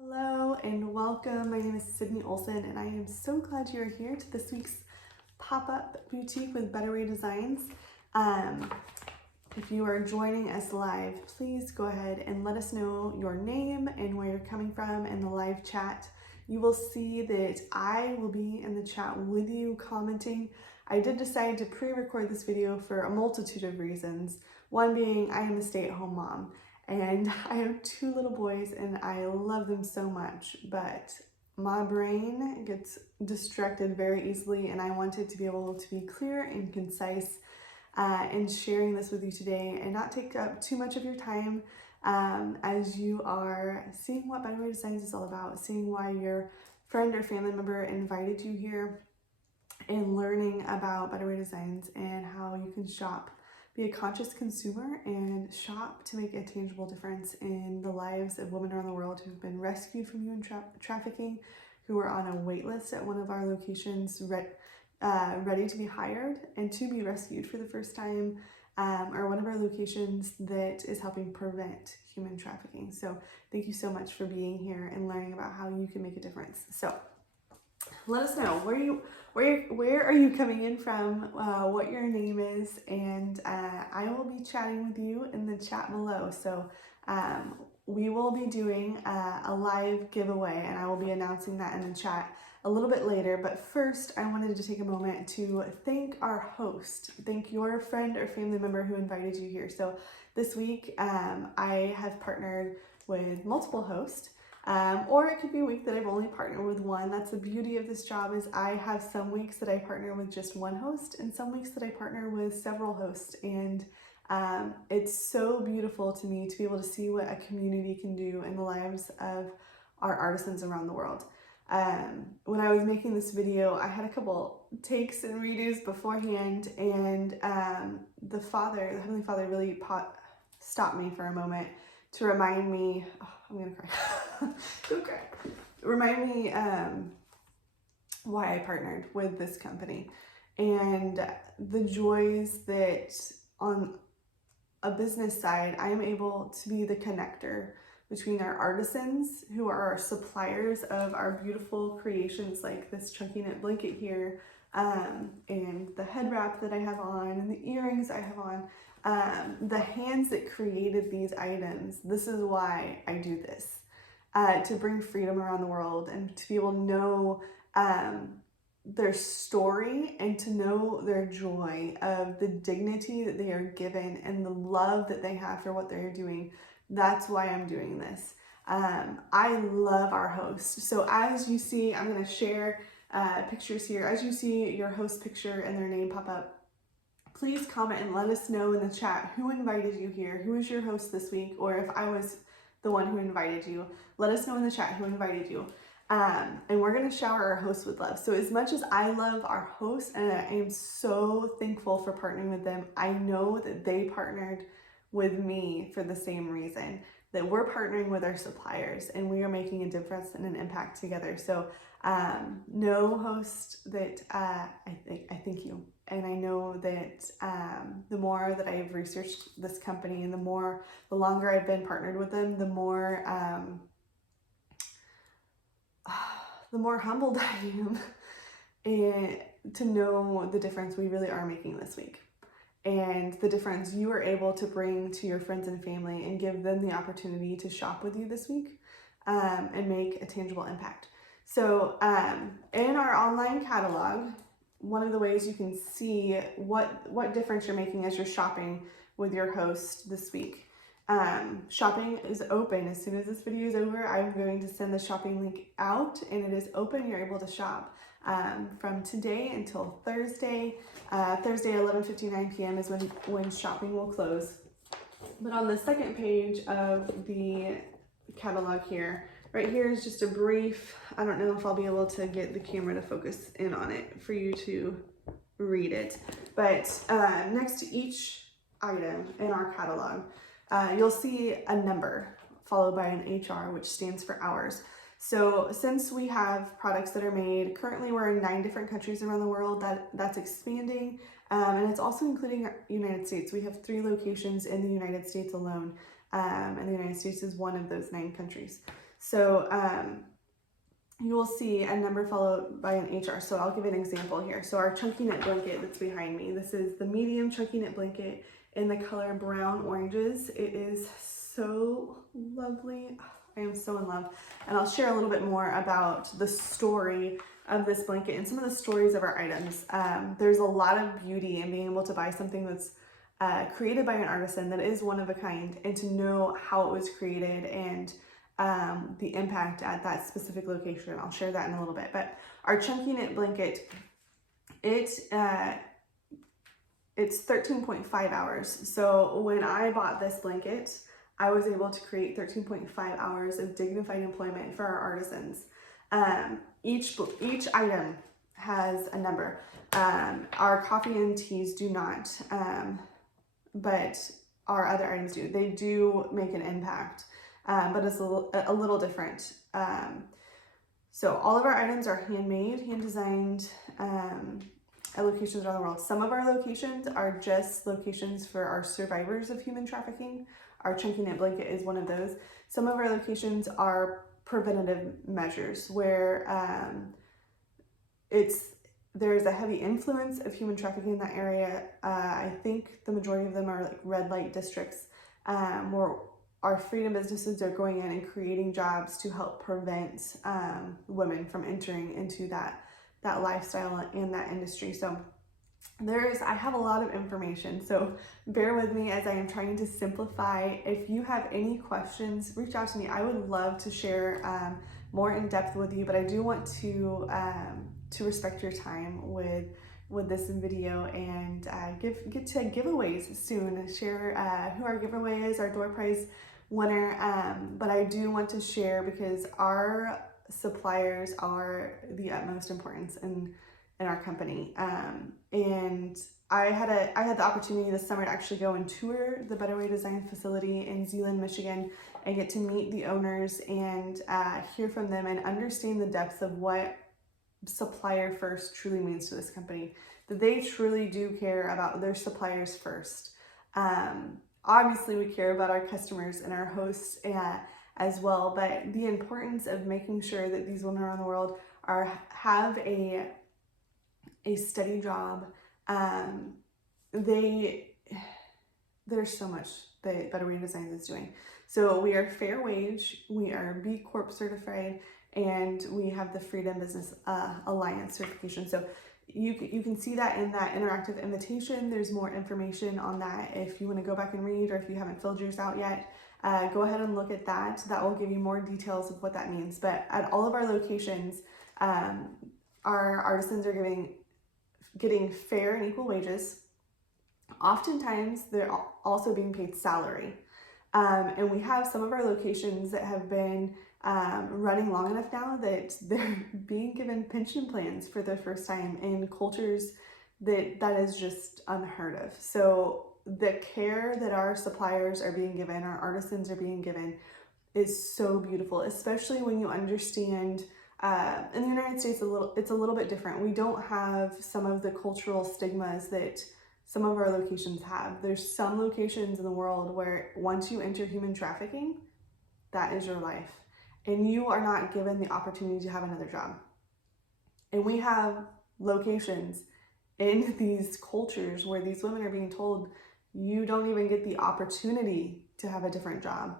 Hello and welcome. My name is Sydney Olson and I am so glad you're here to this week's pop-up boutique with Better Way Designs. If you are joining us live, please go ahead and let us know your name and where you're coming from in the live chat. You will see that I will be in the chat with you commenting. I did decide to pre-record this video for a multitude of reasons. One being I am a stay-at-home mom. And I have two little boys and I love them so much, but my brain gets distracted very easily and I wanted to be able to be clear and concise in sharing this with you today and not take up too much of your time as you are seeing what Better Way Designs is all about, seeing why your friend or family member invited you here, and learning about Better Way Designs and how you can shop, be a conscious consumer and shop to make a tangible difference in the lives of women around the world who've been rescued from human trafficking, who are on a wait list at one of our locations ready to be hired and to be rescued for the first time, or one of our locations that is helping prevent human trafficking. So thank you so much for being here and learning about how you can make a difference. So let us know where are you coming in from, what your name is, and I will be chatting with you in the chat below. So we will be doing a live giveaway and I will be announcing that in the chat a little bit later. But first, I wanted to take a moment to thank our host, thank your friend or family member who invited you here. So this week I have partnered with multiple hosts. Or it could be a week that I've only partnered with one. That's the beauty of this job, is I have some weeks that I partner with just one host and some weeks that I partner with several hosts. And it's so beautiful to me to be able to see what a community can do in the lives of our artisans around the world. When I was making this video, I had a couple takes and redos beforehand, and the Heavenly Father really stopped me for a moment to remind me, oh, I'm gonna cry. Don't cry. Remind me why I partnered with this company and the joys that on a business side, I am able to be the connector between our artisans, who are our suppliers of our beautiful creations like this chunky knit blanket here, and the head wrap that I have on, and the earrings I have on, the hands that created these items. This is why I do this, to bring freedom around the world and to be able to know their story and to know their joy of the dignity that they are given and the love that they have for what they're doing. That's why I'm doing this. I love our host. So as you see, I'm going to share pictures here. As you see your host picture and their name pop up, please comment and let us know in the chat who invited you here, who is your host this week, or if I was the one who invited you, let us know in the chat who invited you. And we're going to shower our hosts with love. So as much as I love our hosts and I am so thankful for partnering with them, I know that they partnered with me for the same reason, that we're partnering with our suppliers and we are making a difference and an impact together. So no host that I thank you. And I know that the more that I've researched this company and the longer I've been partnered with them, the more humbled I am and to know the difference we really are making this week, and the difference you are able to bring to your friends and family and give them the opportunity to shop with you this week, and make a tangible impact. So in our online catalog, one of the ways you can see what difference you're making as you're shopping with your host this week. Shopping is open. As soon as this video is over, I'm going to send the shopping link out and it is open. You're able to shop from today until Thursday. Thursday 11:59 p.m. is when shopping will close. But on the second page of the catalog here, right here is just a brief, I don't know if I'll be able to get the camera to focus in on it for you to read it, but next to each item in our catalog, you'll see a number followed by an HR, which stands for hours. So since we have products that are made, currently we're in 9 different countries around the world. That's expanding, and it's also including United States. We have 3 locations in the United States alone, and the United States is one of those 9 countries. So you will see a number followed by an HR. So I'll give an example here. So our chunky knit blanket that's behind me, this is the medium chunky knit blanket in the color brown oranges. It is so lovely. I am so in love. And I'll share a little bit more about the story of this blanket and some of the stories of our items. There's a lot of beauty in being able to buy something that's created by an artisan that is one of a kind, and to know how it was created and the impact at that specific location. I'll share that in a little bit. But our chunky knit blanket, it's 13.5 hours. So when I bought this blanket, I was able to create 13.5 hours of dignified employment for our artisans. Each item has a number. Our coffee and teas do not, but our other items do. They do make an impact, but it's a little different. So all of our items are handmade, hand designed, at locations around the world. Some of our locations are just locations for our survivors of human trafficking. Our chunky knit blanket is one of those. Some of our locations are preventative measures where there's a heavy influence of human trafficking in that area. I think the majority of them are like red light districts, where our freedom businesses are going in and creating jobs to help prevent women from entering into that lifestyle and that industry. So I have a lot of information, so bear with me as I am trying to simplify. If you have any questions, reach out to me. I would love to share more in depth with you, but I do want to respect your time with this video and get to giveaways soon. Share who our giveaway is, our door prize winner. But I do want to share because our suppliers are the utmost importance in our company. And I had the opportunity this summer to actually go and tour the Better Way Design facility in Zeeland, Michigan, and get to meet the owners and hear from them and understand the depths of what supplier first truly means to this company. That they truly do care about their suppliers first. Obviously, we care about our customers and our hosts as well, but the importance of making sure that these women around the world have a steady job. There's so much that Better Way Designs is doing. So we are fair wage, we are B Corp certified, and we have the Freedom Business Alliance certification. So you can see that in that interactive invitation. There's more information on that if you want to go back and read, or if you haven't filled yours out yet. Go ahead and look at that. That will give you more details of what that means. But at all of our locations, our artisans are getting fair and equal wages. Oftentimes, they're also being paid salary. And we have some of our locations that have been running long enough now that they're being given pension plans for the first time in cultures that is just unheard of. So the care that our suppliers are being given, our artisans are being given, is so beautiful, especially when you understand. In the United States, it's a little bit different. We don't have some of the cultural stigmas that some of our locations have. There's some locations in the world where once you enter human trafficking, that is your life. And you are not given the opportunity to have another job. And we have locations in these cultures where these women are being told, you don't even get the opportunity to have a different job.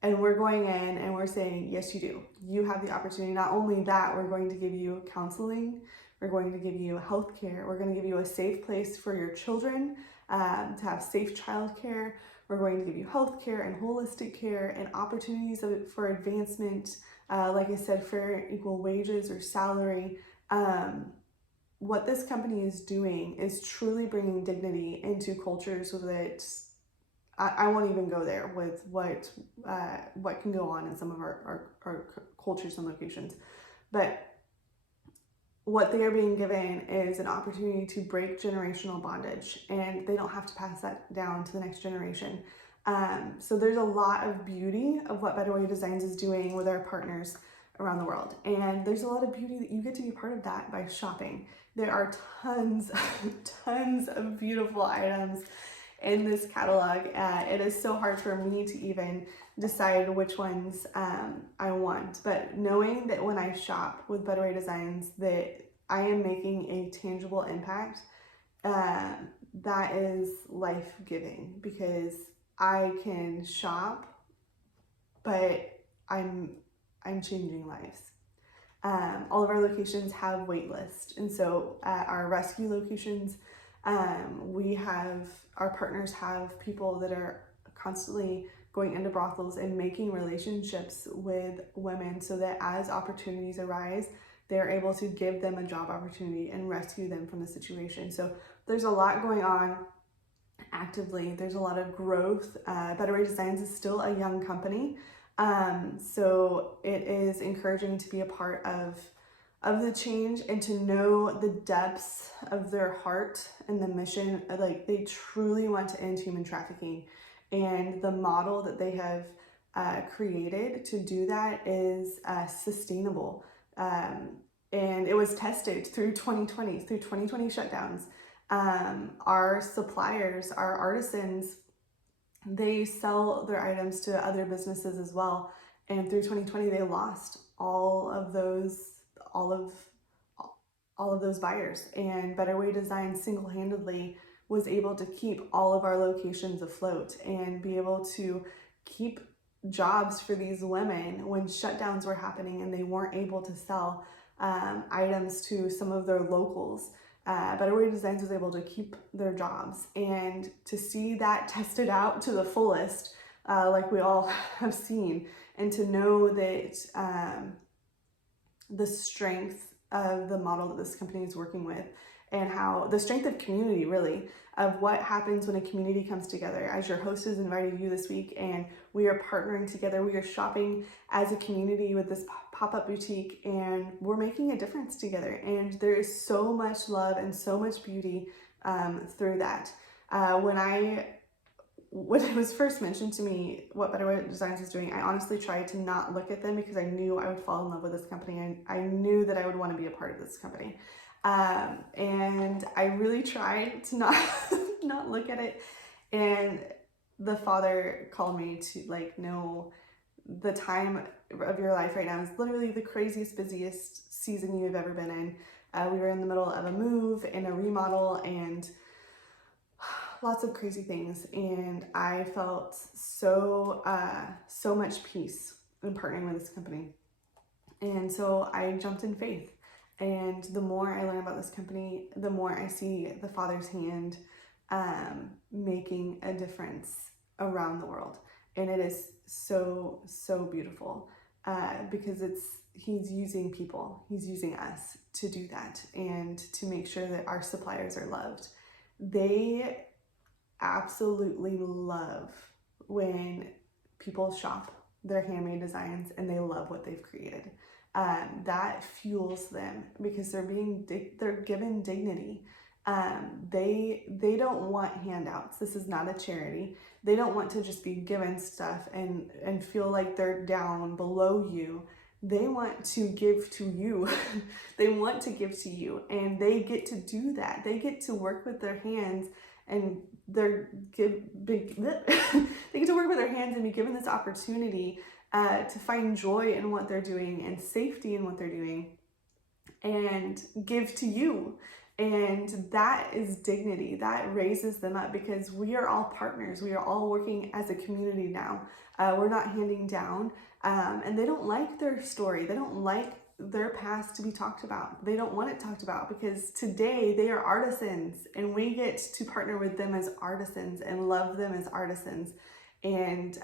And we're going in and we're saying, yes, you do. You have the opportunity. Not only that, we're going to give you counseling. We're going to give you health care. We're going to give you a safe place for your children to have safe childcare. We're going to give you health care and holistic care and opportunities for advancement. Like I said, fair and equal wages or salary. What this company is doing is truly bringing dignity into cultures that I won't even go there with what can go on in some of our cultures and locations. But what they are being given is an opportunity to break generational bondage, and they don't have to pass that down to the next generation. So there's a lot of beauty of what Better Way Designs is doing with our partners around the world. And there's a lot of beauty that you get to be part of that by shopping. There are tons of beautiful items. in this catalog. It is so hard for me to even decide which ones I want, but knowing that when I shop with Better Way Designs that I am making a tangible impact, that is life-giving, because I can shop, but I'm changing lives. All of our locations have wait lists, and so at our rescue locations, our partners have people that are constantly going into brothels and making relationships with women so that as opportunities arise, they're able to give them a job opportunity and rescue them from the situation. So there's a lot going on actively. There's a lot of growth. Better Way Designs is still a young company. So it is encouraging to be a part of the change and to know the depths of their heart and the mission. Like, they truly want to end human trafficking, and the model that they have created to do that is sustainable. And it was tested through 2020 shutdowns. Our suppliers, our artisans, they sell their items to other businesses as well. And through 2020, they lost all of those buyers. And Better Way Design single-handedly was able to keep all of our locations afloat and be able to keep jobs for these women when shutdowns were happening and they weren't able to sell items to some of their locals. Better Way Designs was able to keep their jobs, and to see that tested out to the fullest, like we all have seen, and to know that the strength of the model that this company is working with, and how the strength of community, really, of what happens when a community comes together. As your host has invited you this week, and we are partnering together, we are shopping as a community with this pop-up boutique, and we're making a difference together. And there is so much love and so much beauty through that. When it was first mentioned to me what Better Way Designs was doing, I honestly tried to not look at them, because I knew I would fall in love with this company, and I knew that I would want to be a part of this company. And I really tried to not look at it. And the Father called me to, like, no, the time of your life right now is literally the craziest, busiest season you've ever been in. We were in the middle of a move and a remodel and lots of crazy things, and I felt so much peace in partnering with this company. And so I jumped in faith, and the more I learn about this company, the more I see the Father's hand making a difference around the world. And it is so beautiful, because he's using people, he's using us to do that, and to make sure that our suppliers are loved. They absolutely love when people shop their handmade designs and they love what they've created. That fuels them, because they're given dignity. They don't want handouts. This is not a charity. They don't want to just be given stuff and feel like they're down below you. They want to give to you. They want to give to you, and they get to do that. They get to work with their hands, and they get to work with their hands and be given this opportunity to find joy in what they're doing and safety in what they're doing, and give to you. And that is dignity. That raises them up, because we are all partners. We are all working as a community now. We're not handing down. And they don't like their story. They don't like their past to be talked about. They don't want it talked about, because today they are artisans, and we get to partner with them as artisans and love them as artisans. And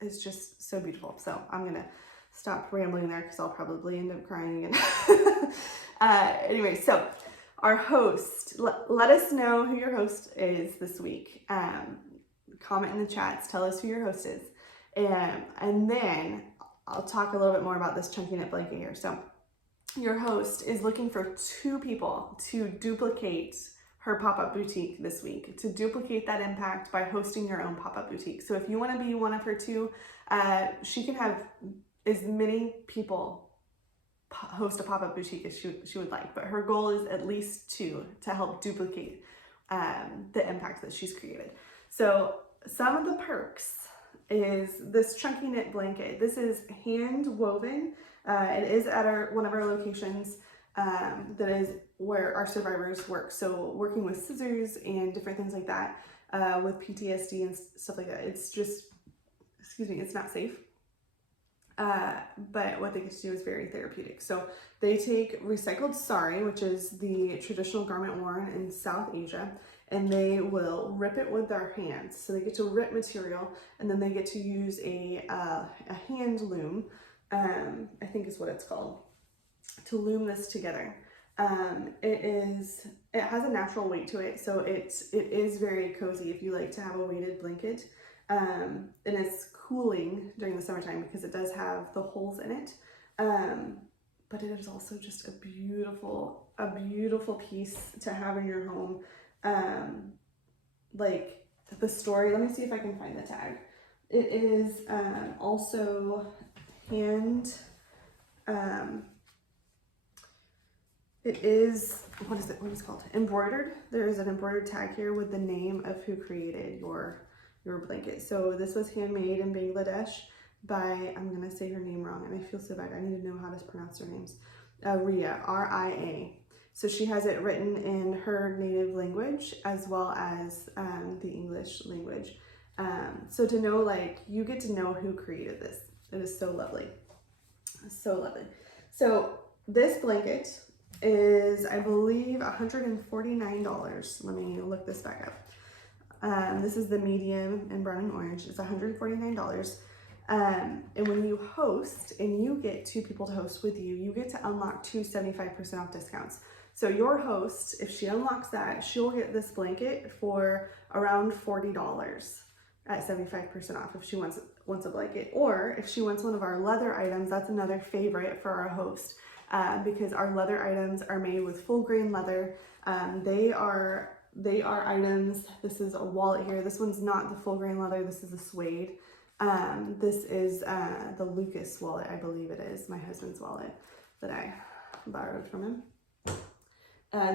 it's just so beautiful. So I'm going to stop rambling there, because I'll probably end up crying again. Anyway, so our host, let us know who your host is this week. Comment in the chats, tell us who your host is. And then I'll talk a little bit more about this chunky knit blanket here. So your host is looking for 2 people to duplicate her pop-up boutique this week, to duplicate that impact by hosting your own pop-up boutique. So if you want to be one of her 2, she can have as many people host a pop-up boutique as she would like, but her goal is at least 2 to help duplicate the impact that she's created. So some of the perks is this chunky knit blanket. This is hand woven. It is at one of our locations that is where our survivors work. So working with scissors and different things like that with PTSD and stuff like that. It's just, excuse me, it's not safe. But what they get to do is very therapeutic. So they take recycled sari, which is the traditional garment worn in South Asia, and they will rip it with their hands. So they get to rip material, and then they get to use a hand loom, I think is what it's called, to loom this together. It has a natural weight to it, so it is very cozy if you like to have a weighted blanket. And it's cooling during the summertime because it does have the holes in it. But it is also just a beautiful piece to have in your home. Like the story, let me see if I can find the tag. It is also hand, it is, what is it called? Embroidered. There is an embroidered tag here with the name of who created your blanket. So this was handmade in Bangladesh by, I'm gonna say her name wrong and I feel so bad. I need to know how to pronounce her names. Ria, R-I-A. So she has it written in her native language as well as the English language. So to know, like, you get to know who created this. It is so lovely. So lovely. So this blanket is, I believe, $149. Let me look this back up. This is the medium in brown and orange. It's $149. And when you host and you get 2 people to host with you, you get to unlock 2 75% off discounts. So your host, if she unlocks that, she'll get this blanket for around $40 at 75% off if she wants a blanket. Or if she wants one of our leather items, that's another favorite for our host, because our leather items are made with full grain leather. They are items. This is a wallet here. This one's not the full grain leather. This is a suede. This is the Lucas wallet, I believe it is, my husband's wallet that I borrowed from him.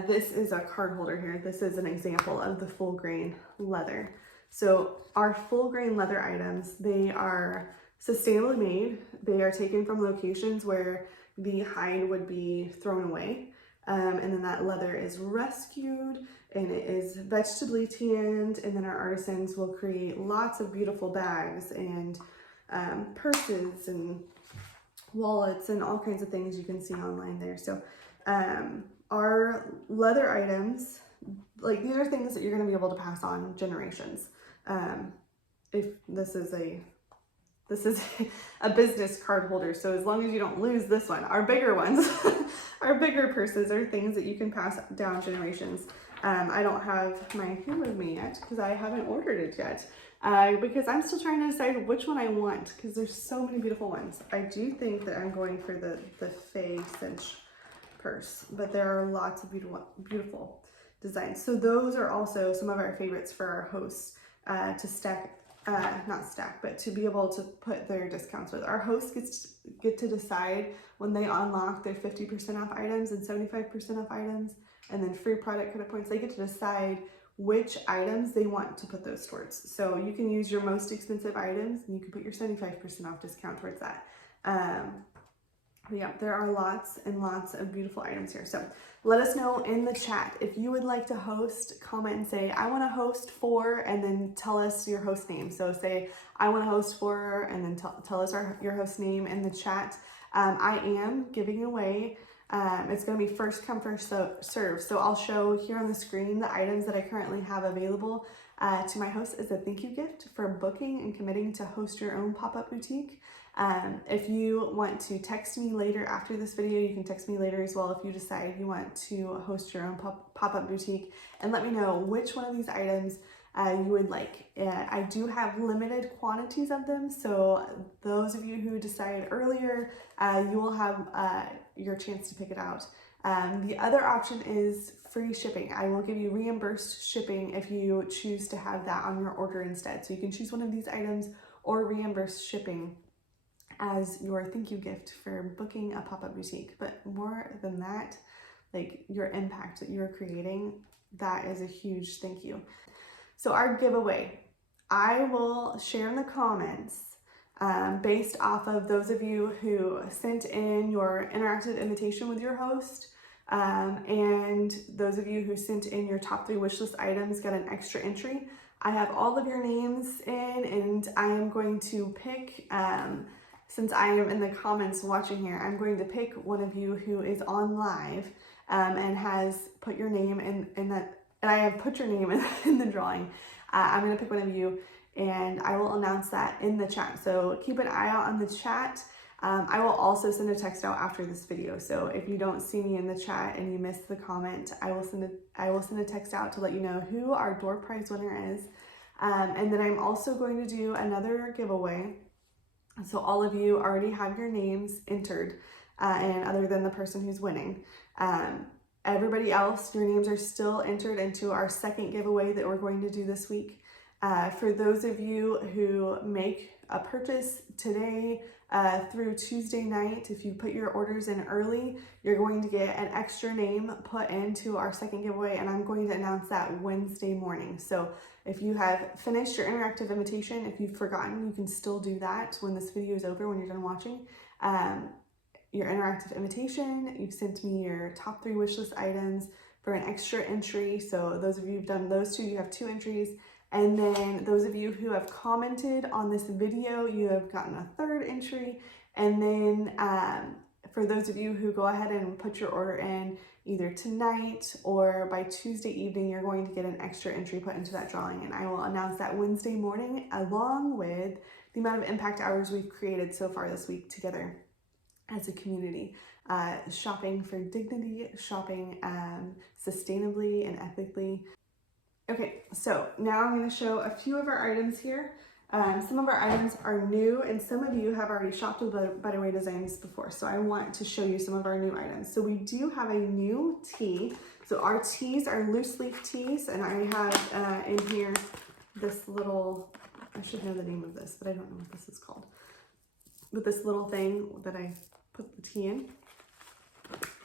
This is a card holder here. This is an example of the full grain leather. So our full grain leather items, they are sustainably made. They are taken from locations where the hide would be thrown away. And then that leather is rescued and it is vegetably tanned, and then our artisans will create lots of beautiful bags and purses and wallets and all kinds of things you can see online there. So our leather items, like, these are things that you're going to be able to pass on generations. If this is a business card holder, so as long as you don't lose this one, our bigger ones, our bigger purses are things that you can pass down generations. I don't have my here with me yet because I haven't ordered it yet, because I'm still trying to decide which one I want because there's so many beautiful ones. I do think that I'm going for the Faye Cinch purse, but there are lots of beautiful designs. So those are also some of our favorites for our hosts to stack. Not stack, but to be able to put their discounts with. Our hosts get to decide when they unlock their 50% off items and 75% off items, and then free product credit points. They get to decide which items they want to put those towards. So you can use your most expensive items and you can put your 75% off discount towards that. Yeah, there are lots and lots of beautiful items here. So let us know in the chat if you would like to host. Comment and say, I want to host for, and then tell us your host name. So say, I want to host for, and then tell us your host name in the chat. I am giving away, it's going to be first come, first serve. So I'll show here on the screen the items that I currently have available to my host as a thank you gift for booking and committing to host your own pop-up boutique. If you want to text me later after this video, you can text me later as well if you decide you want to host your own pop-up boutique, and let me know which one of these items you would like. I do have limited quantities of them, so those of you who decide earlier, you will have your chance to pick it out. The other option is free shipping. I will give you reimbursed shipping if you choose to have that on your order instead. So you can choose one of these items or reimbursed shipping as your thank you gift for booking a pop-up boutique. But more than that, like, your impact that you're creating that is a huge thank you. So our giveaway, I will share in the comments based off of those of you who sent in your interactive invitation with your host, and those of you who sent in your top 3 wishlist items get an extra entry. I have all of your names in, and I am going to pick, since I am in the comments watching here, I'm going to pick one of you who is on live and has put your name in that, and I have put your name in the drawing. I'm going to pick one of you, and I will announce that in the chat. So keep an eye out on the chat. I will also send a text out after this video. So if you don't see me in the chat and you missed the comment, I will send a text out to let you know who our door prize winner is. And then I'm also going to do another giveaway. So all of you already have your names entered, and other than the person who's winning. Everybody else, your names are still entered into our second giveaway that we're going to do this week. For those of you who make a purchase today through Tuesday night, if you put your orders in early, you're going to get an extra name put into our second giveaway, and I'm going to announce that Wednesday morning. So if you have finished your interactive invitation, if you've forgotten, you can still do that when this video is over, when you're done watching. Your interactive invitation, you've sent me your top 3 wishlist items for an extra entry. So those of you who've done those 2, you have 2 entries. And then those of you who have commented on this video, you have gotten a 3rd entry. And then for those of you who go ahead and put your order in either tonight or by Tuesday evening, you're going to get an extra entry put into that drawing. And I will announce that Wednesday morning, along with the amount of impact hours we've created so far this week together as a community, shopping for dignity, shopping sustainably and ethically. Okay, so now I'm going to show a few of our items here. Some of our items are new, and some of you have already shopped with Better Way Designs before, so I want to show you some of our new items. So we do have a new tee. So our tees are loose leaf tees, and I have in here this little, I should know the name of this, but I don't know what this is called. But this little thing that I put the tea in.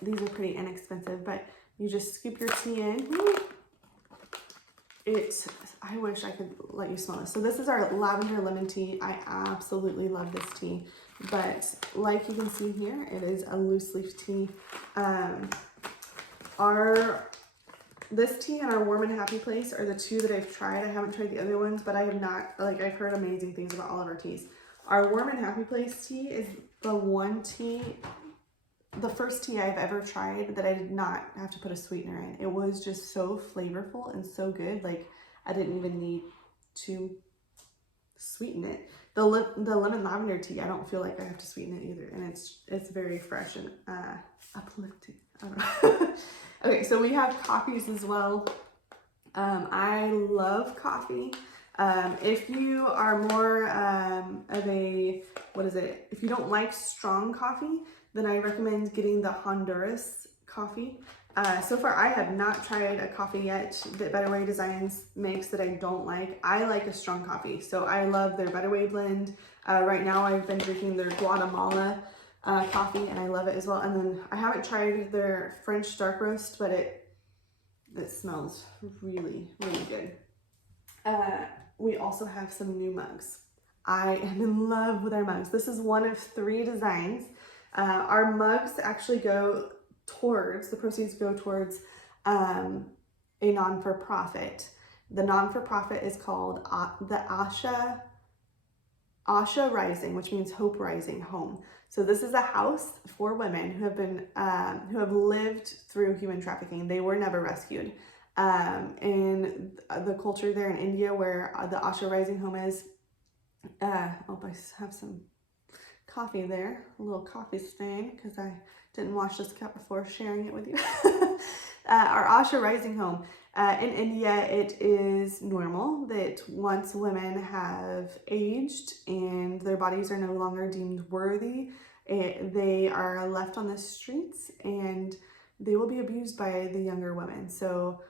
These are pretty inexpensive, but you just scoop your tea in. I wish I could let you smell this. So this is our lavender lemon tea. I absolutely love this tea, but like you can see here, it is a loose leaf tea. This tea and our Warm and Happy Place are the 2 that I've tried. I haven't tried the other ones, but I have not, like, I've heard amazing things about all of our teas. Our Warm and Happy Place tea is the one tea, the first tea I've ever tried that I did not have to put a sweetener in. It was just so flavorful and so good. Like, I didn't even need to sweeten it. The lemon lavender tea, I don't feel like I have to sweeten it either. And it's very fresh and uplifting. I don't know. Okay, so we have coffees as well. I love coffee. If you are more of a, if you don't like strong coffee, then I recommend getting the Honduras coffee. So far, I have not tried a coffee yet that Better Way Designs makes that I don't like. I like a strong coffee, so I love their Better Way blend. Right now, I've been drinking their Guatemala coffee, and I love it as well. And then I haven't tried their French dark roast, but it smells really, really good. We also have some new mugs. I am in love with our mugs. This is one of 3 designs. Our mugs actually go towards, the proceeds go towards a non-for-profit. The non-for-profit is called the Asha Rising, which means Hope Rising Home. So this is a house for women who have lived through human trafficking. They were never rescued. In the culture there in India where the Asha Rising Home is, I have some coffee there, a little coffee stain because I didn't wash this cup before sharing it with you. Our Asha Rising Home. In India, it is normal that once women have aged and their bodies are no longer deemed worthy, they are left on the streets and they will be abused by the younger women. So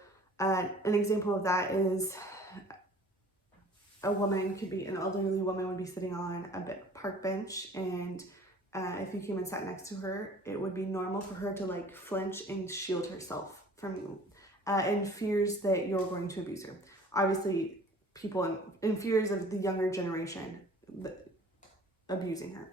an example of that is an elderly woman would be sitting on a park bench, and if you came and sat next to her, it would be normal for her to like flinch and shield herself from you. and fears that you're going to abuse her. Obviously, people in fears of the younger generation abusing her.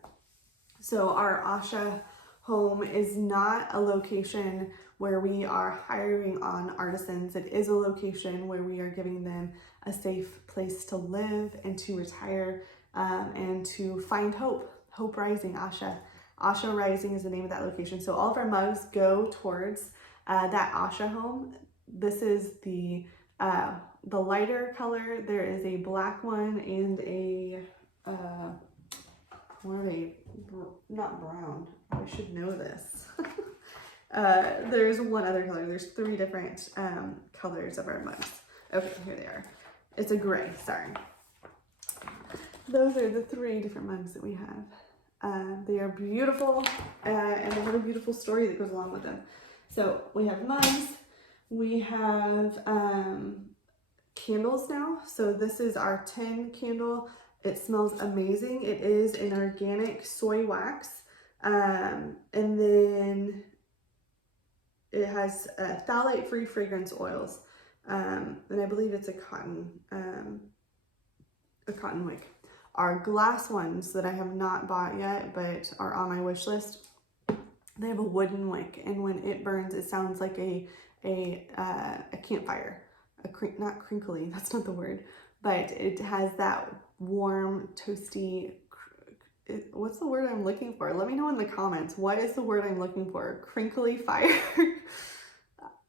So our Asha home is not a location where we are hiring on artisans. It is a location where we are giving them a safe place to live and to retire and to find hope. Hope Rising, Asha. Asha Rising is the name of that location. So all of our mugs go towards that Asha home. This is the lighter color. There is a black one and a what are they? Not brown. I should know this. There's one other color. There's 3 different colors of our mugs. Okay, here they are. It's a gray, sorry. Those are the 3 different mugs that we have. They are beautiful and they have a beautiful story that goes along with them. So we have mugs. We have candles now. So this is our 10 candle. It smells amazing. It is an organic soy wax. And then it has phthalate-free fragrance oils. And I believe it's a cotton wick. Our glass ones that I have not bought yet, but are on my wish list, they have a wooden wick. And when it burns, it sounds like a campfire. Not crinkly, that's not the word, but it has that warm, toasty, what's the word I'm looking for? Let me know in the comments. What is the word I'm looking for? Crinkly fire?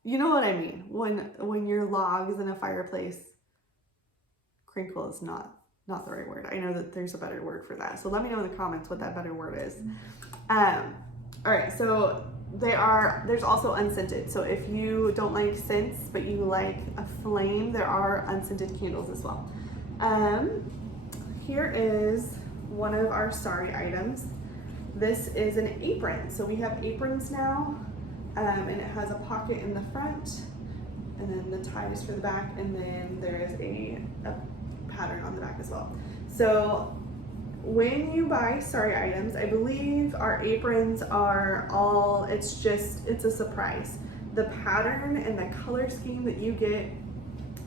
You know what I mean. When your logs in a fireplace, crinkle is not the right word. I know that there's a better word for that. So let me know in the comments what that better word is. All right, so there's also unscented. So if you don't like scents, but you like a flame, there are unscented candles as well. Here is one of our sari items. This is an apron. So we have aprons now, and it has a pocket in the front, and then the ties for the back, and then there is a pattern on the back as well. So when you buy sari items, I believe our aprons are all, it's a surprise. The pattern and the color scheme that you get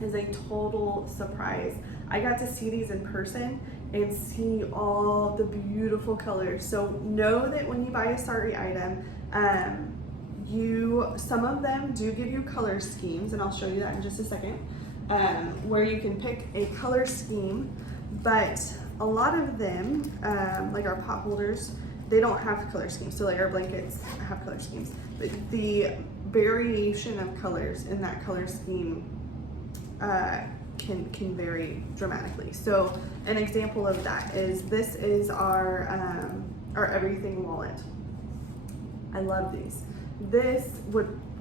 is a total surprise. I got to see these in person and see all the beautiful colors. So know that when you buy a sari item, some of them do give you color schemes, and I'll show you that in just a second, where you can pick a color scheme, but a lot of them, like our pot holders, they don't have color schemes. So like our blankets have color schemes, but the variation of colors in that color scheme can vary dramatically. So an example of that is this is our everything wallet. I love these. This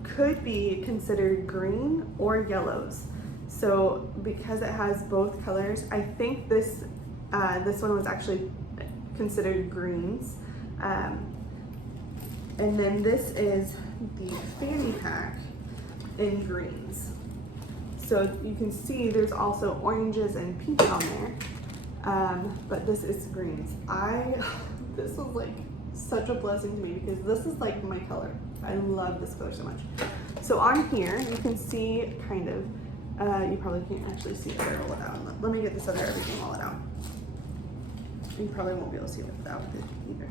could be considered green or yellows. So because it has both colors, I think this one was actually considered greens. And then this is the fanny pack in greens. So you can see there's also oranges and pink on there, but this is greens. This was like such a blessing to me because this is like my color. I love this color so much. So on here, you can see kind of, you probably can't actually see it. Roll it out. Let me get this other everything wallet out. You probably won't be able to see it without it either.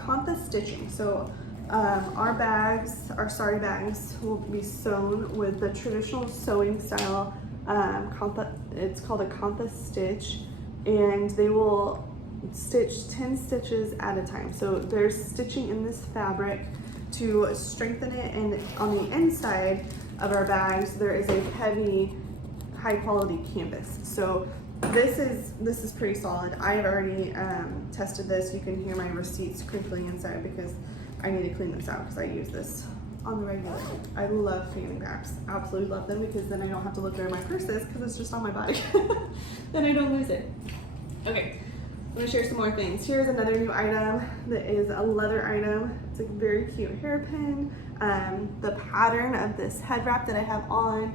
Kantha stitching. So our bags, our sari bags, will be sewn with the traditional sewing style kantha. It's called a kantha stitch, and they will stitch 10 stitches at a time. So there's stitching in this fabric to strengthen it, and on the inside of our bags there is a heavy, high quality canvas. So this is pretty solid. I have already tested this. You can hear my receipts crinkling inside because I need to clean this out because I use this on the regular. I love fanny packs. Absolutely love them because then I don't have to look where my purse is because it's just on my body. Then I don't lose it. Okay, I'm gonna share some more things. Here's another new item that is a leather item. It's a very cute hairpin. The pattern of this head wrap that I have on,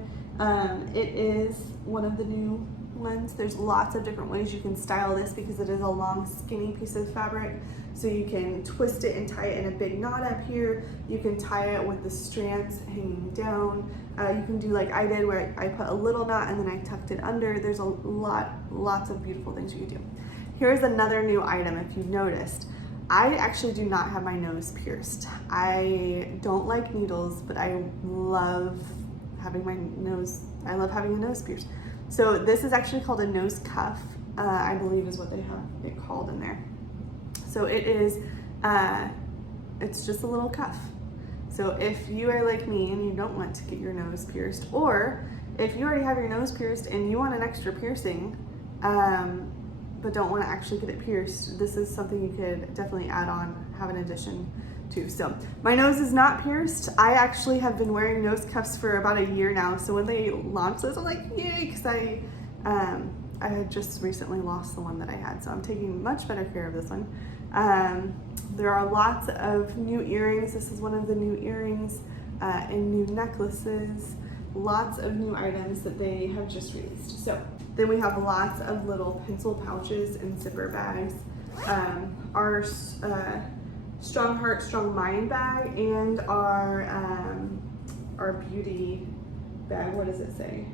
it is one of the new lens. There's lots of different ways you can style this because it is a long, skinny piece of fabric. So you can twist it and tie it in a big knot up here. You can tie it with the strands hanging down. You can do like I did, where I put a little knot and then I tucked it under. There's lots of beautiful things you can do. Here's another new item if you've noticed. I actually do not have my nose pierced. I don't like needles, but I love having I love having a nose pierced. So this is actually called a nose cuff, I believe is what they have it called in there. So it is, it's just a little cuff. So if you are like me and you don't want to get your nose pierced, or if you already have your nose pierced and you want an extra piercing, but don't want to actually get it pierced, this is something you could definitely add on, have an addition to. So my nose is not pierced. I actually have been wearing nose cuffs for about a year now. So when they launched this, I'm like, yay, because I had just recently lost the one that I had. So I'm taking much better care of this one. There are lots of new earrings. This is one of the new earrings, and new necklaces, lots of new items that they have just released. So then we have lots of little pencil pouches and zipper bags. Our Strong Heart, Strong Mind bag, and our beauty bag. What does it say?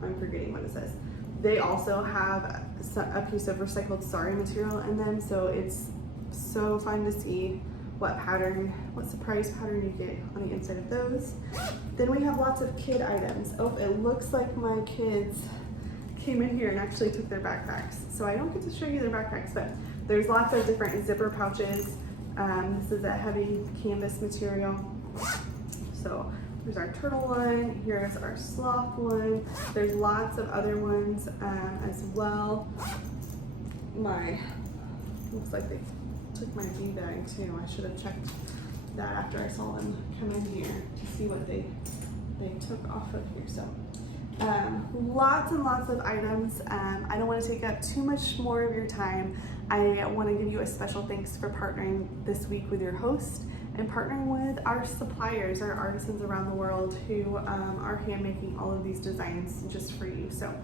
I'm forgetting what it says. They also have a piece of recycled sari material in them, so it's so fun to see what surprise pattern you get on the inside of those. Then we have lots of kid items. Oh, it looks like my kids came in here and actually took their backpacks. So I don't get to show you their backpacks, but there's lots of different zipper pouches. This is a heavy canvas material. So there's our turtle one, here's our sloth one. There's lots of other ones as well. Looks like they took my bee bag too. I should have checked that after I saw them come in here to see what they took off of here. So lots and lots of items. I don't want to take up too much more of your time. I want to give you a special thanks for partnering this week with your host and partnering with our suppliers, our artisans around the world who are hand making all of these designs just for you. So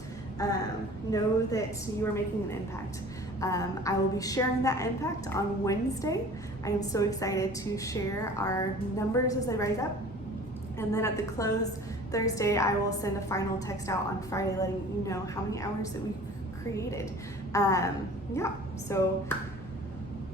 know that you are making an impact. I will be sharing that impact on Wednesday. I am so excited to share our numbers as they rise up. And then at the close Thursday, I will send a final text out on Friday letting you know how many hours that we created. Yeah, so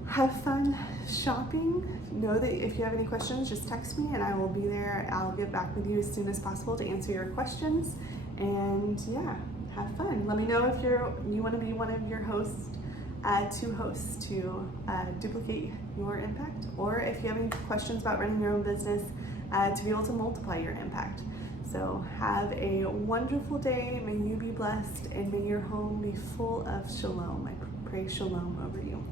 have fun shopping. Know that if you have any questions, just text me and I will be there. I'll get back with you as soon as possible to answer your questions. And yeah, have fun. Let me know if you want to be one of your two hosts to duplicate your impact, or if you have any questions about running your own business to be able to multiply your impact. So have a wonderful day. May you be blessed and may your home be full of shalom. I pray shalom over you.